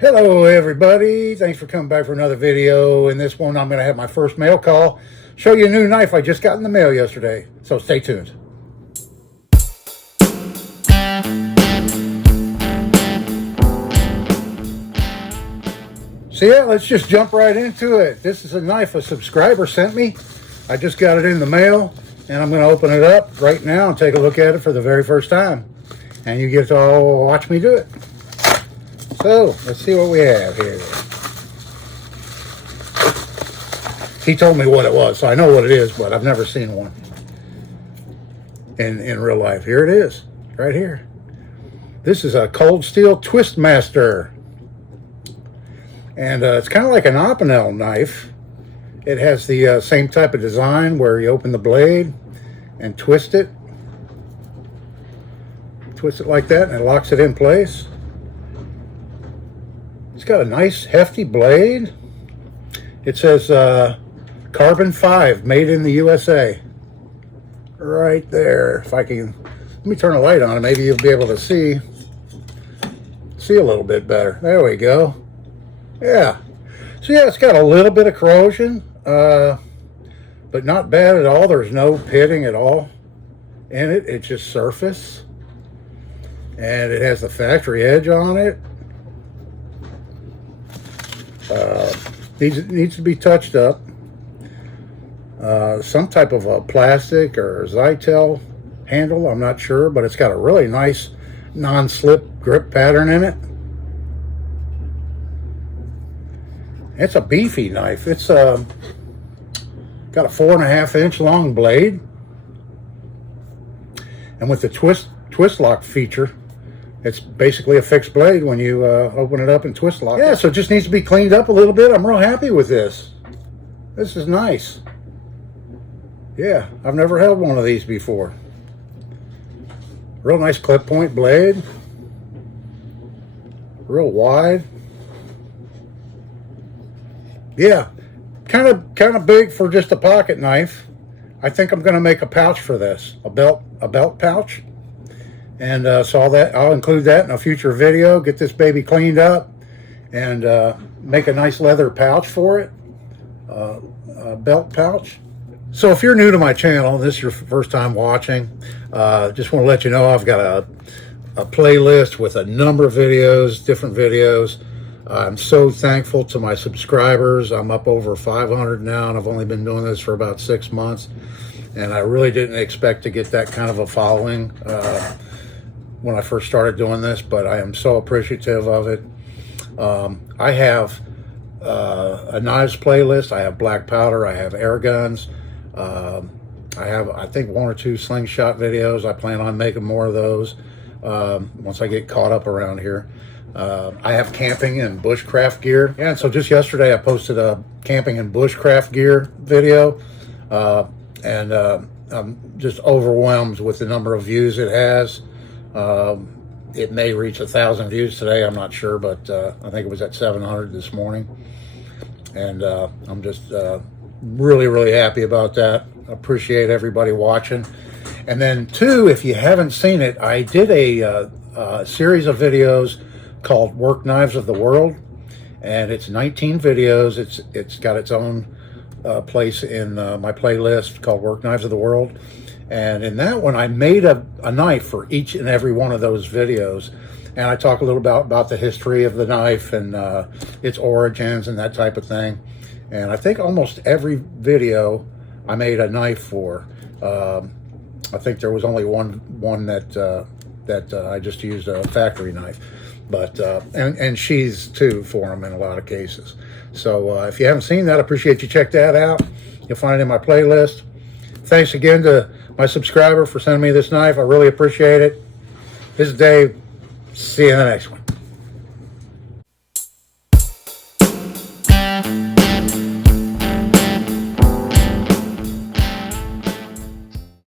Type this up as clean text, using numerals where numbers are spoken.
Hello everybody, thanks for coming back for another video. In this one I'm going to have my first mail call, show you a new knife I just got in the mail yesterday, so stay tuned. So yeah, let's just jump right into it. This is a knife a subscriber sent me. I just got it in the mail and I'm going to open it up right now and take a look at it for the very first time. And you get to all watch me do it. So, let's see what we have here. He told me what it was, so I know what it is, but I've never seen one in real life. Here it is, right here. This is a Cold Steel Twistmaster. And it's kind of like an Opinel knife. It has the same type of design where you open the blade and twist it. Twist it like that and it locks it in place. It's got a nice hefty blade. It says Carbon 5, made in the USA. Right there. If I can, let me turn a light on it. Maybe you'll be able to see a little bit better. There we go. Yeah. So yeah, it's got a little bit of corrosion, but not bad at all. There's no pitting at all in it. It's just surface. And it has the factory edge on it. Needs to be touched up. Some type of a plastic or Zytel handle, I'm not sure, but it's got a really nice non-slip grip pattern in it. It's a beefy knife. It's got a 4.5-inch long blade, and with the twist lock feature, it's basically a fixed blade when you open it up and twist lock it. Yeah, so it just needs to be cleaned up a little bit. I'm real happy with this. This is nice. Yeah, I've never held one of these before. Real nice clip point blade. Real wide. Yeah, kind of big for just a pocket knife. I think I'm going to make a pouch for this, a belt pouch. And so I'll include that in a future video. Get this baby cleaned up and make a nice leather pouch for it, a belt pouch. So if you're new to my channel, this is your first time watching, just want to let you know I've got a playlist with a number of videos, different videos. I'm so thankful to my subscribers. I'm up over 500 now, and I've only been doing this for about 6 months. And I really didn't expect to get that kind of a following when I first started doing this, but I am so appreciative of it. I have a knives playlist. I have black powder. I have air guns. I have, I think, 1 or 2 slingshot videos. I plan on making more of those once I get caught up around here. I have camping and bushcraft gear. Yeah, and so just yesterday I posted a camping and bushcraft gear video, and I'm just overwhelmed with the number of views it has. It may reach 1,000 views today, I'm not sure, but I think it was at 700 this morning. And I'm just really happy about that. Appreciate everybody watching. And then 2, if you haven't seen it, I did a series of videos called Work Knives of the World, and it's 19 videos. It's got its own place in my playlist called Work Knives of the World. And in that one, I made a knife for each and every one of those videos. And I talk a little about the history of the knife and its origins and that type of thing. And I think almost every video I made a knife for. I think there was only one that I just used a factory knife. But and sheaths too for them in a lot of cases. So if you haven't seen that, I appreciate you check that out. You'll find it in my playlist. Thanks again to my subscriber for sending me this knife. I really appreciate it. This is Dave. See you in the next one.